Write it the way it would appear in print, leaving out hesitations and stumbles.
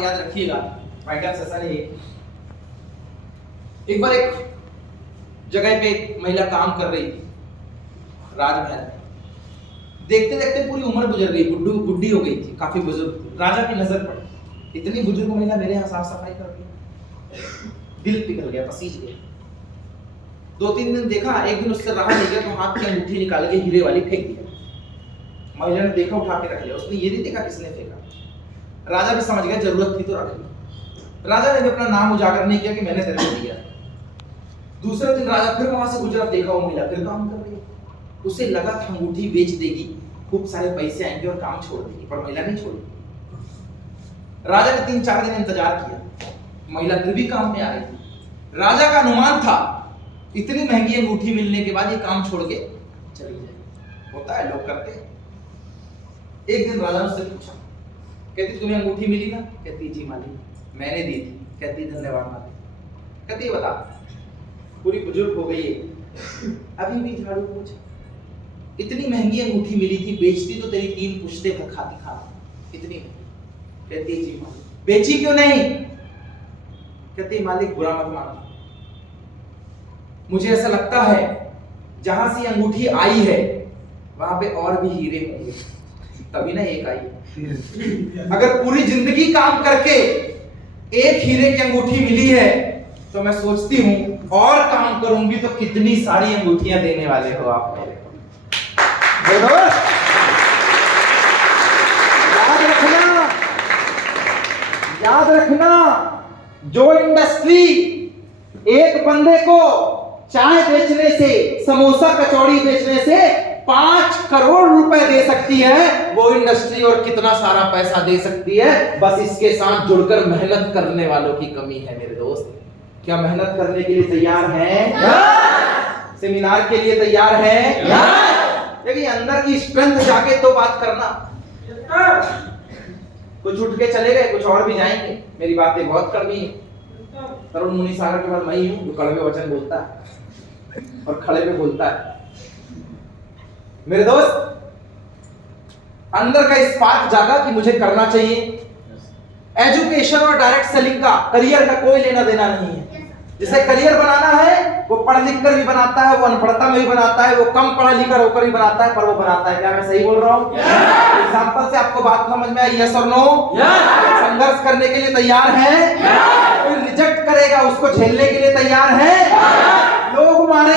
याद रखिएगा, वाइटअप सेशन है। एक बार एक जगह पे एक महिला काम कर रही थी राजमहल में। देखते देखते पूरी उम्र गुजर गई, बुढ़ी हो गई थी, काफी बुजुर्ग। राजा की नजर पड़ी, इतनी बुजुर्ग महिला मेरे यहाँ साफ सफाई कर रही। दिल पिघल गया, पसीज गया। 2-3 दिन देखा, एक दिन उससे रहा नहीं गया तो हाथ की अंगूठी निकाल के हीरे वाली फेंक दिया। महिला ने देखा, उठा के रख लिया। उसने ये नहीं देखा किसने फेंका। राजा भी समझ गया जरूरत थी तो रख ली। राजा ने भी अपना नाम उजागर नहीं किया कि मैंने तेरे को दिया। दूसरे दिन राजा फिर वहां से गुजरा, देखा वो महिला फिर काम कर रही है। उसे लगा था अंगूठी बेच देगी, खूब सारे पैसे आएंगे और काम छोड़ देगी, पर महिला नहीं छोड़ी। राजा ने 3-4 दिन इंतजार किया, महिला फिर भी काम में आ रही थी। राजा का अनुमान था इतनी महंगी अंगूठी मिलने के बाद ये काम छोड़ के चली जाएगी। होता है, लोग करते हैं। एक दिन राजा ने उससे पूछा, कहती तुम्हें अंगूठी मिली ना? कहती जी मालिक, मैंने दी थी। कहती धन्यवाद मालिक। कहती बता, पूरी बुजुर्ग हो गई है, अभी भी झाड़ू पोंछ। इतनी महंगी अंगूठी मिली थी, बेचती तो तेरी 3 पुश्ते भर खाती खा। इतनी महंगी। कहती जी मालिक, बेची क्यों नहीं? कहती मालिक बुरा मत मानो, मुझे ऐसा लगता है जहां से अंगूठी आई है वहां पे और भी हीरे होंगे, तभी ना एक आई। अगर पूरी जिंदगी काम करके एक हीरे की अंगूठी मिली है तो मैं सोचती हूं और काम करूंगी तो कितनी सारी अंगूठियां देने वाले हो आप मेरे को। याद रखना, जो इंडस्ट्री एक बंदे को चाय बेचने से, समोसा कचौड़ी बेचने से 5 करोड़ रुपए दे सकती है, वो इंडस्ट्री और कितना सारा पैसा दे सकती है, बस इसके साथ जुड़कर मेहनत करने वालों की कमी है मेरे दोस्त। क्या मेहनत करने के लिए तैयार हैं? सेमिनार के लिए तैयार हैं? लेकिन अंदर की स्ट्रेंथ जाके तो बात करना। कुछ उठ के चले गए, कुछ और भी जाएंगे। मेरी बातें बहुत कड़वी है। तरुण मुनि सागर के बाद मैं ही हूं जो कड़वे वचन बोलता है और खड़े पे बोलता है। मेरे दोस्त, अंदर का स्पार्क जागा कि मुझे करना चाहिए। एजुकेशन और डायरेक्ट सेलिंग का, करियर का कोई लेना देना नहीं है। जिसे करियर बनाना है वो पढ़ लिख कर भी बनाता है, वो अनपढ़ता में भी बनाता है, वो कम पढ़ा लिखा होकर भी बनाता है, पर वो बनाता है। क्या मैं सही बोल रहा हूँ? एग्जाम्पल से आपको बात समझ में आई? यस और नो? संघर्ष करने के लिए तैयार हैं? कोई रिजेक्ट करेगा उसको झेलने के लिए तैयार हैं? लोग मारे